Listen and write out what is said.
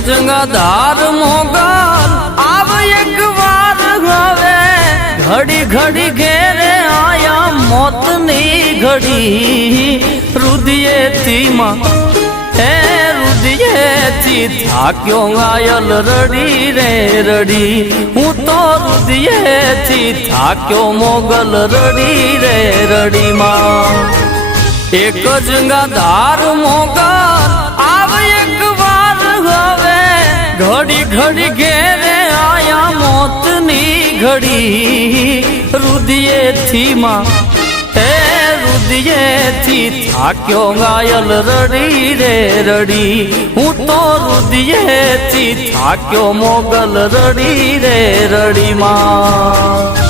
જંગાધાર મોગલ આવ એક વાર હવે ઘડી ઘડી ઘેરે આયા મોતની ઘડી રુદિયેથી માં હે રુદિયેથી થાક્યો ઘાયલ રડી રે રડી હું તો રુદિયેથી થાક્યો મોગલ રડી રે રડી માં એક જંગાધાર મોગલ આવ એક વાર હવે ઘડી ઘડી ઘેરે આયા મોતની ઘડી રુદિયેથી માં હે રુદિયેથી થાક્યો ઘાયલ રડી રે રડી હું તો રુદિયેથી થાક્યો મોગલ રડી રે રડી માં